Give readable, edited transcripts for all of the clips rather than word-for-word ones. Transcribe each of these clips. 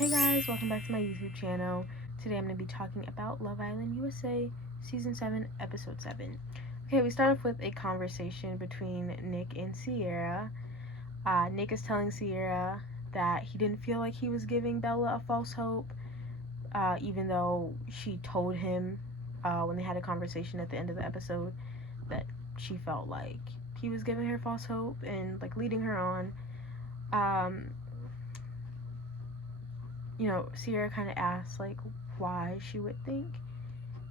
Hey guys, welcome back to my YouTube channel. Today I'm going to be talking about Love Island USA Season 7, Episode 7. Okay, we start off with a conversation between Nick and Sierra. Nick is telling Sierra that he didn't feel like he was giving Bella a false hope, even though she told him when they had a conversation at the end of the episode that she felt like he was giving her false hope and like leading her on. Sierra kind of asks, like, why she would think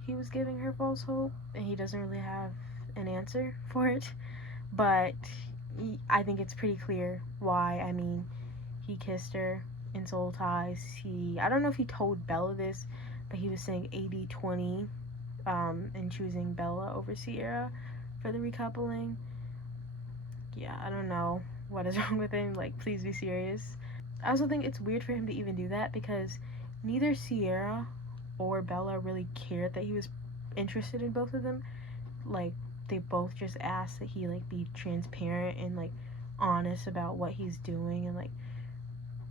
he was giving her false hope, and he doesn't really have an answer for it, but I think it's pretty clear why. I mean, he kissed her in Soul Ties. I don't know if he told Bella this, but he was saying 80-20, and choosing Bella over Sierra for the recoupling. Yeah, I don't know what is wrong with him. Like, please be serious. I also think it's weird for him to even do that because neither Sierra or Bella really cared that he was interested in both of them. Like, they both just asked that he, like, be transparent and, like, honest about what he's doing and, like,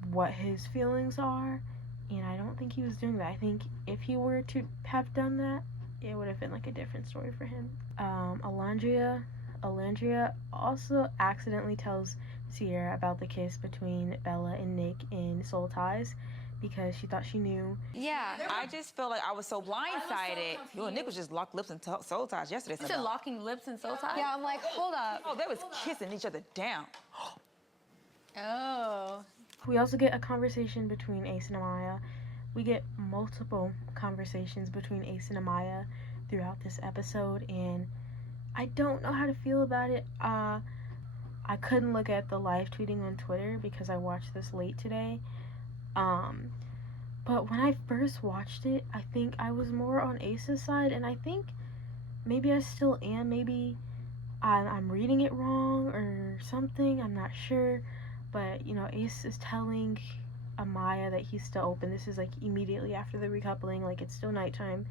what his feelings are. And I don't think he was doing that. I think if he were to have done that, it would have been, like, a different story for him. Alandria also accidentally tells Sierra about the kiss between Bella and Nick in Soul Ties because she thought she knew. Yeah, I just felt like I was so blindsided. You and Nick was just locked lips in Soul Ties yesterday. You said locking lips in Soul Ties? Yeah, I'm like, hold up. Oh, they was kissing each other down. Oh. We also get a conversation between Ace and AMAYA. We get multiple conversations between Ace and AMAYA throughout this episode, and I don't know how to feel about it. I couldn't look at the live tweeting on Twitter because I watched this late today. But when I first watched it, I think I was more on Ace's side, and I think maybe I still am. Maybe I'm reading it wrong or something. I'm not sure. But, Ace is telling AMAYA that he's still open. This is, like, immediately after the recoupling. Like, it's still nighttime.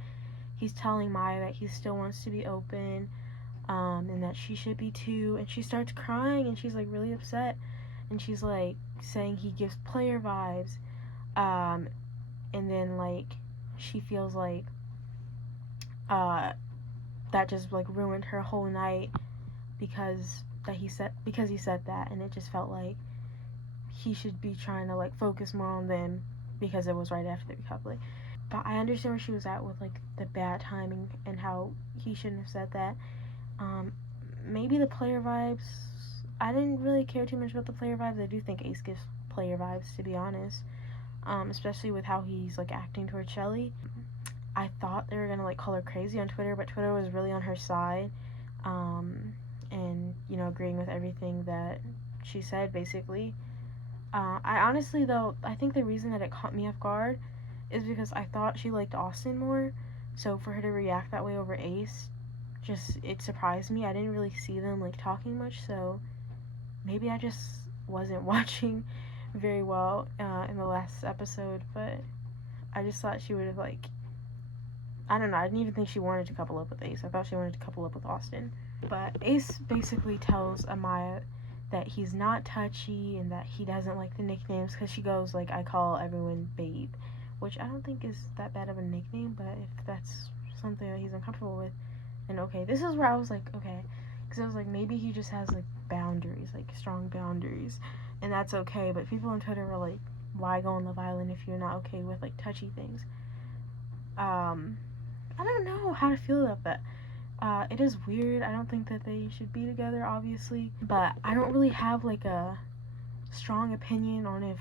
He's telling Maya that he still wants to be open. And that she should be too, and she starts crying, and she's, like, really upset, and she's, like, saying he gives player vibes, and then, like, she feels like, that just, like, ruined her whole night, because he said that, and it just felt like he should be trying to, like, focus more on them, because it was right after the recoupling. But I understand where she was at with, like, the bad timing, and how he shouldn't have said that. Maybe the player vibes, I didn't really care too much about the player vibes. I do think Ace gives player vibes, to be honest, especially with how he's, like, acting towards Shelly. I thought they were gonna, like, call her crazy on Twitter, but Twitter was really on her side, and, agreeing with everything that she said, basically. I honestly, though, I think the reason that it caught me off guard is because I thought she liked Austin more, so for her to react that way over Ace, it surprised me. I didn't really see them, like, talking much, so maybe I just wasn't watching very well in the last episode, but I just thought she would have, like, I don't know, I didn't even think she wanted to couple up with Ace. I thought she wanted to couple up with Austin. But Ace basically tells AMAYA that he's not touchy and that he doesn't like the nicknames, because she goes, like, I call everyone babe, which I don't think is that bad of a nickname, but if that's something that he's uncomfortable with, and okay, this is where I was like, okay, because I was like, maybe he just has, like, boundaries, like, strong boundaries, and that's okay. But people on Twitter were like, why go on Love Island if you're not okay with, like, touchy things? I don't know how to feel about that. It is weird. I don't think that they should be together, obviously, but I don't really have, like, a strong opinion on if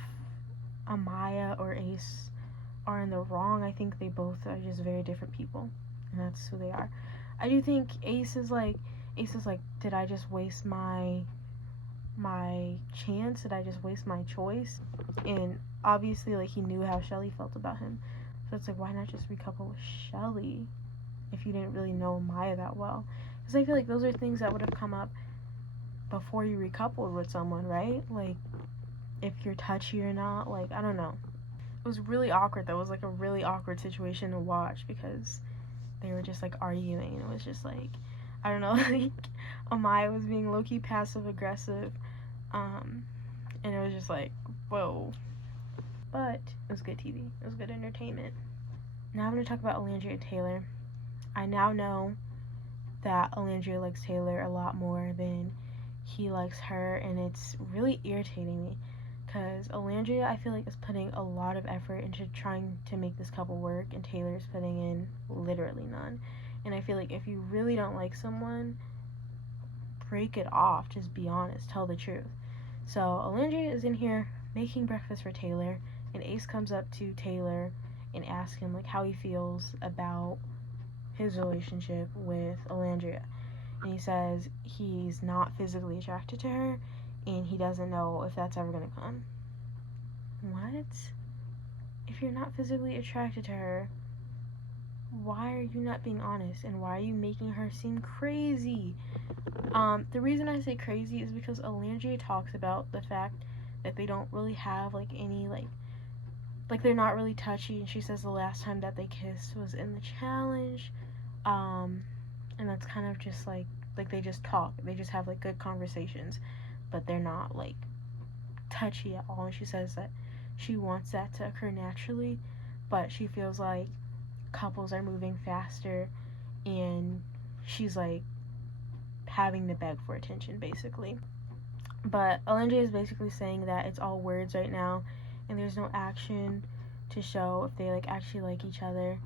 AMAYA or Ace are in the wrong. I think they both are just very different people, and that's who they are. I do think Ace is like, did I just waste my chance? Did I just waste my choice? And obviously, like, he knew how Shelly felt about him. So it's like, why not just recouple with Shelly if you didn't really know AMAYA that well? Because I feel like those are things that would have come up before you recoupled with someone, right? Like, if you're touchy or not, like, I don't know. It was really awkward. That was, like, a really awkward situation to watch because they were just, like, arguing, and it was just, like, I don't know, like, AMAYA was being low-key passive-aggressive, and it was just, like, whoa. but it was good TV. It was good entertainment. Now I'm going to talk about Alandria and Taylor. I now know that Alandria likes Taylor a lot more than he likes her, and it's really irritating me because Alandria, I feel like, is putting a lot of effort into trying to make this couple work, and Taylor's putting in literally none. And I feel like if you really don't like someone, break it off. Just be honest. Tell the truth. So Alandria is in here making breakfast for Taylor, and Ace comes up to Taylor and asks him like how he feels about his relationship with Alandria. And he says he's not physically attracted to her, and he doesn't know if that's ever gonna come. What? If you're not physically attracted to her, why are you not being honest, and why are you making her seem crazy? The reason I say crazy is because Alandria talks about the fact that they don't really have like any like they're not really touchy, and she says the last time that they kissed was in the challenge, and that's kind of just like they just talk, they just have like good conversations, but they're not like touchy at all. And she says that she wants that to occur naturally, but she feels like couples are moving faster, and she's like having to beg for attention basically. But Alandria is basically saying that it's all words right now, and there's no action to show if they like actually like each other.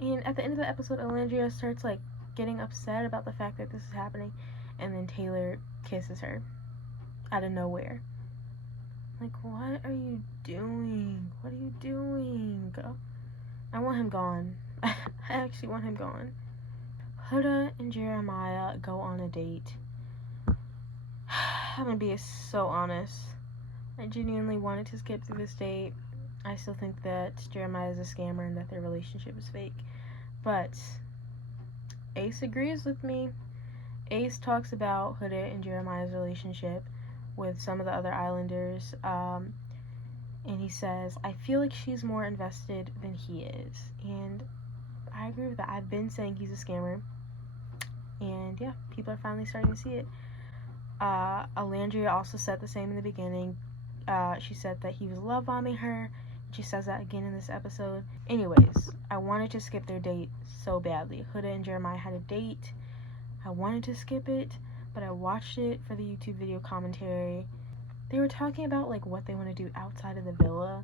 And at the end of the episode, Alandria starts like getting upset about the fact that this is happening, and then Taylor kisses her out of nowhere. Like, what are you doing? What are you doing? I want him gone. I actually want him gone. Huda and Jeremiah go on a date. I'm gonna be so honest. I genuinely wanted to skip through this date. I still think that Jeremiah is a scammer and that their relationship is fake. But Ace agrees with me. Ace talks about Huda and Jeremiah's relationship with some of the other Islanders. And he says, I feel like she's more invested than he is. And I agree with that. I've been saying he's a scammer. And yeah, people are finally starting to see it. Alandria also said the same in the beginning. She said that he was love bombing her. She says that again in this episode. Anyways, I wanted to skip their date so badly. Huda and Jeremiah had a date. I wanted to skip it, but I watched it for the YouTube video commentary. They were talking about like what they want to do outside of the villa,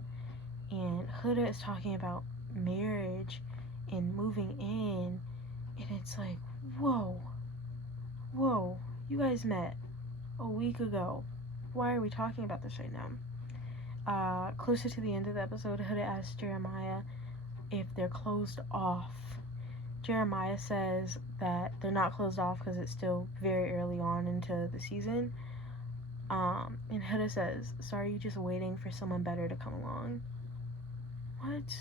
and Huda is talking about marriage and moving in, and it's like, whoa, you guys met a week ago. Why are we talking about this right now? Closer to the end of the episode, Huda asks Jeremiah if they're closed off. Jeremiah says that they're not closed off because it's still very early on into the season. And Huda says, so are you just waiting for someone better to come along? What?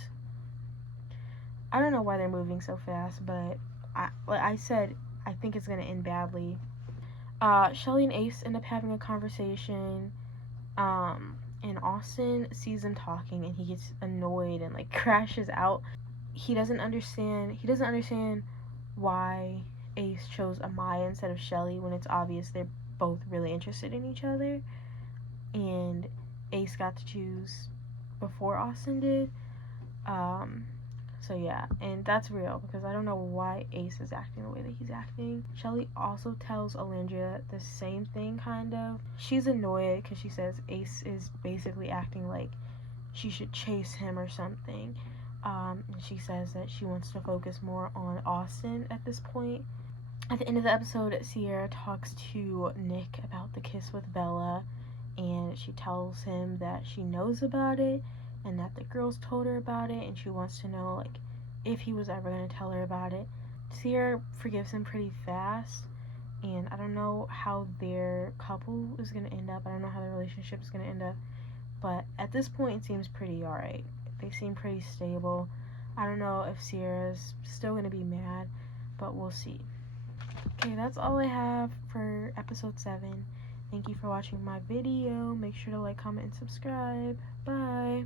I don't know why they're moving so fast, but like I said, I think it's going to end badly. Shelly and Ace end up having a conversation, and Austin sees them talking, and he gets annoyed and like crashes out. He doesn't understand why Ace chose AMAYA instead of Shelly when it's obvious they're both really interested in each other, and Ace got to choose before Austin did. So yeah, and that's real because I don't know why Ace is acting the way that he's acting. Shelly also tells Alandria the same thing, kind of. She's annoyed because she says Ace is basically acting like she should chase him or something. And she says that she wants to focus more on Austin at this point. At the end of the episode, Sierra talks to Nick about the kiss with Bella, and she tells him that she knows about it and that the girls told her about it, and she wants to know like if he was ever going to tell her about it. Sierra forgives him pretty fast, and I don't know how their couple is going to end up. I don't know how their relationship is going to end up, but at this point it seems pretty alright. They seem pretty stable. I don't know if Sierra's still going to be mad, but we'll see. Okay, that's all I have for episode 7. Thank you for watching my video. Make sure to like, comment, and subscribe. Bye.